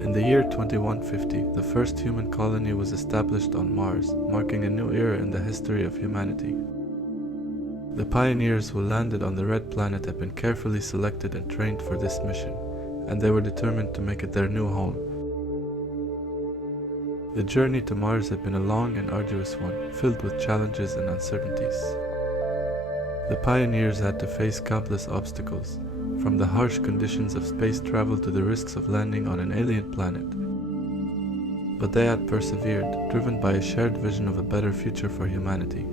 In the year 2150, the first human colony was established on Mars, marking a new era in the history of humanity. The pioneers who landed on the Red Planet had been carefully selected and trained for this mission, and they were determined to make it their new home. The journey to Mars had been a long and arduous one, filled with challenges and uncertainties. The pioneers had to face countless obstacles, from the harsh conditions of space travel to the risks of landing on an alien planet. But they had persevered, driven by a shared vision of a better future for humanity.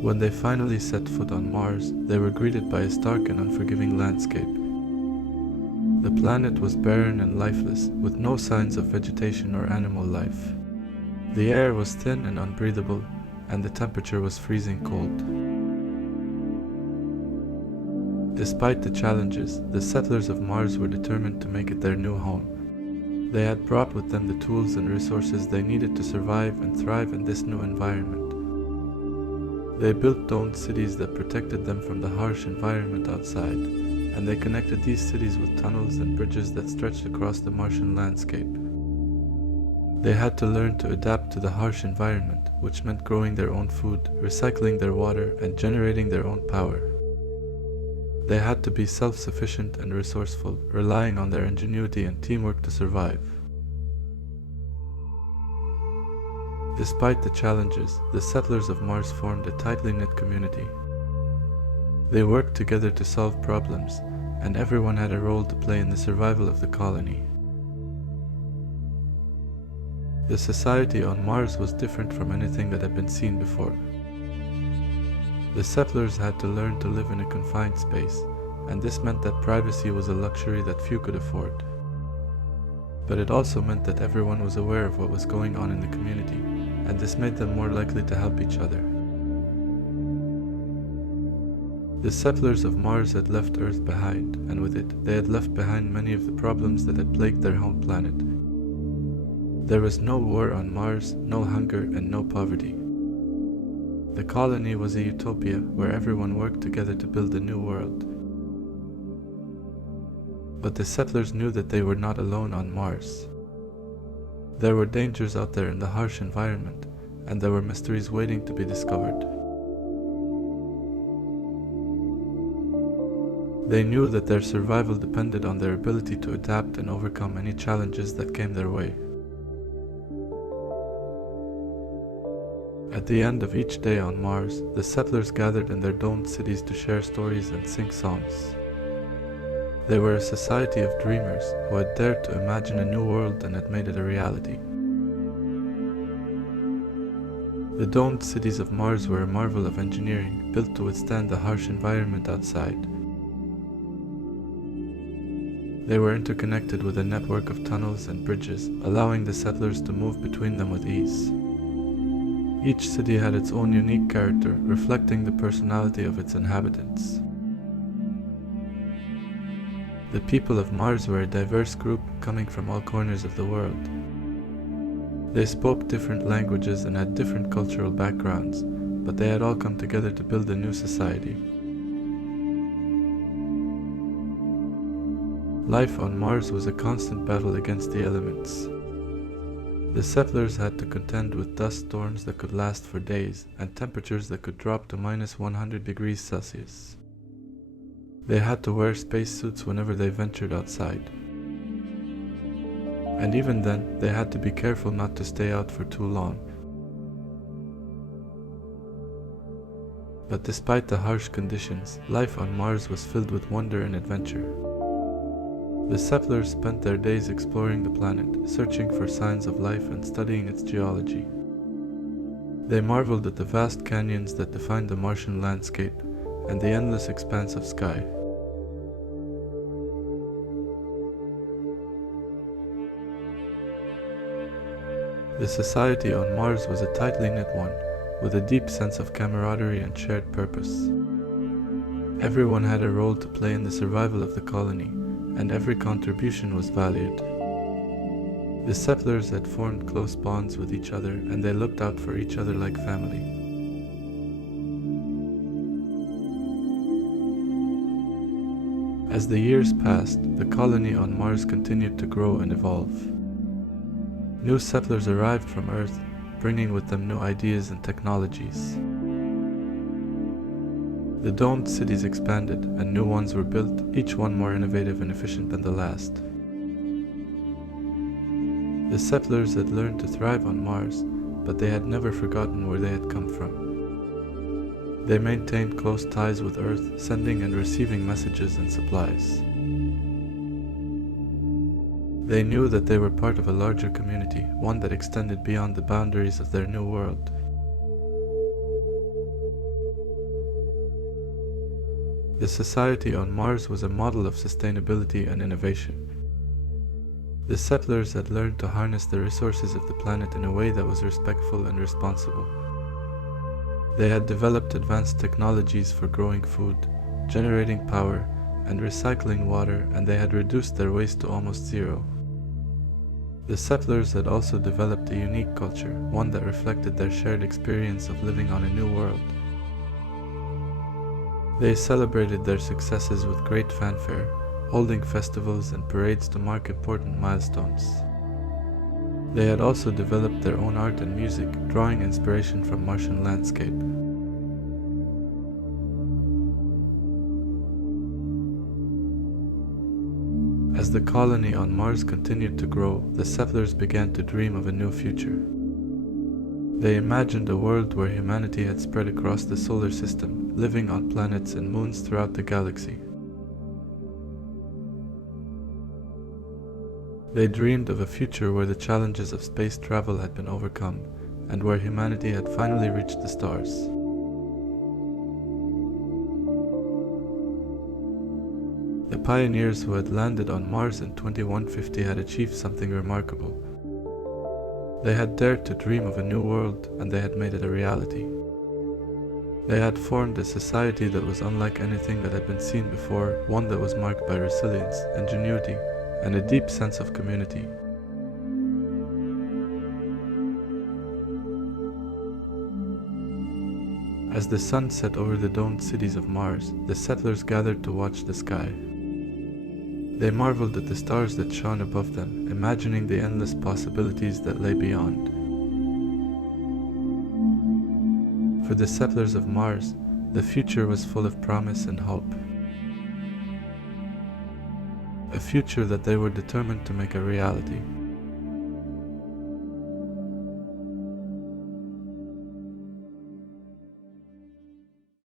When they finally set foot on Mars, they were greeted by a stark and unforgiving landscape. The planet was barren and lifeless, with no signs of vegetation or animal life. The air was thin and unbreathable, and the temperature was freezing cold. Despite the challenges, the settlers of Mars were determined to make it their new home. They had brought with them the tools and resources they needed to survive and thrive in this new environment. They built domed cities that protected them from the harsh environment outside, and they connected these cities with tunnels and bridges that stretched across the Martian landscape. They had to learn to adapt to the harsh environment, which meant growing their own food, recycling their water, and generating their own power. They had to be self-sufficient and resourceful, relying on their ingenuity and teamwork to survive. Despite the challenges, the settlers of Mars formed a tightly knit community. They worked together to solve problems, and everyone had a role to play in the survival of the colony. The society on Mars was different from anything that had been seen before. The settlers had to learn to live in a confined space, and this meant that privacy was a luxury that few could afford. But it also meant that everyone was aware of what was going on in the community, and this made them more likely to help each other. The settlers of Mars had left Earth behind, and with it, they had left behind many of the problems that had plagued their home planet. There was no war on Mars, no hunger, and no poverty. The colony was a utopia where everyone worked together to build a new world. But the settlers knew that they were not alone on Mars. There were dangers out there in the harsh environment, and there were mysteries waiting to be discovered. They knew that their survival depended on their ability to adapt and overcome any challenges that came their way. At the end of each day on Mars, the settlers gathered in their domed cities to share stories and sing songs. They were a society of dreamers who had dared to imagine a new world and had made it a reality. The domed cities of Mars were a marvel of engineering, built to withstand the harsh environment outside. They were interconnected with a network of tunnels and bridges, allowing the settlers to move between them with ease. Each city had its own unique character, reflecting the personality of its inhabitants. The people of Mars were a diverse group coming from all corners of the world. They spoke different languages and had different cultural backgrounds, but they had all come together to build a new society. Life on Mars was a constant battle against the elements. The settlers had to contend with dust storms that could last for days and temperatures that could drop to -100 degrees Celsius. They had to wear spacesuits whenever they ventured outside. And even then, they had to be careful not to stay out for too long. But despite the harsh conditions, life on Mars was filled with wonder and adventure. The settlers spent their days exploring the planet, searching for signs of life and studying its geology. They marveled at the vast canyons that defined the Martian landscape and the endless expanse of sky. The society on Mars was a tightly knit one, with a deep sense of camaraderie and shared purpose. Everyone had a role to play in the survival of the colony, and every contribution was valued. The settlers had formed close bonds with each other, and they looked out for each other like family. As the years passed, the colony on Mars continued to grow and evolve. New settlers arrived from Earth, bringing with them new ideas and technologies. The domed cities expanded, and new ones were built, each one more innovative and efficient than the last. The settlers had learned to thrive on Mars, but they had never forgotten where they had come from. They maintained close ties with Earth, sending and receiving messages and supplies. They knew that they were part of a larger community, one that extended beyond the boundaries of their new world. The society on Mars was a model of sustainability and innovation. The settlers had learned to harness the resources of the planet in a way that was respectful and responsible. They had developed advanced technologies for growing food, generating power, and recycling water, and they had reduced their waste to almost zero. The settlers had also developed a unique culture, one that reflected their shared experience of living on a new world. They celebrated their successes with great fanfare, holding festivals and parades to mark important milestones. They had also developed their own art and music, drawing inspiration from Martian landscape. As the colony on Mars continued to grow, the settlers began to dream of a new future. They imagined a world where humanity had spread across the solar system, living on planets and moons throughout the galaxy. They dreamed of a future where the challenges of space travel had been overcome, and where humanity had finally reached the stars. The pioneers who had landed on Mars in 2150 had achieved something remarkable. They had dared to dream of a new world, and they had made it a reality. They had formed a society that was unlike anything that had been seen before, one that was marked by resilience, ingenuity, and a deep sense of community. As the sun set over the domed cities of Mars, the settlers gathered to watch the sky. They marveled at the stars that shone above them, imagining the endless possibilities that lay beyond. For the settlers of Mars, the future was full of promise and hope. A future that they were determined to make a reality.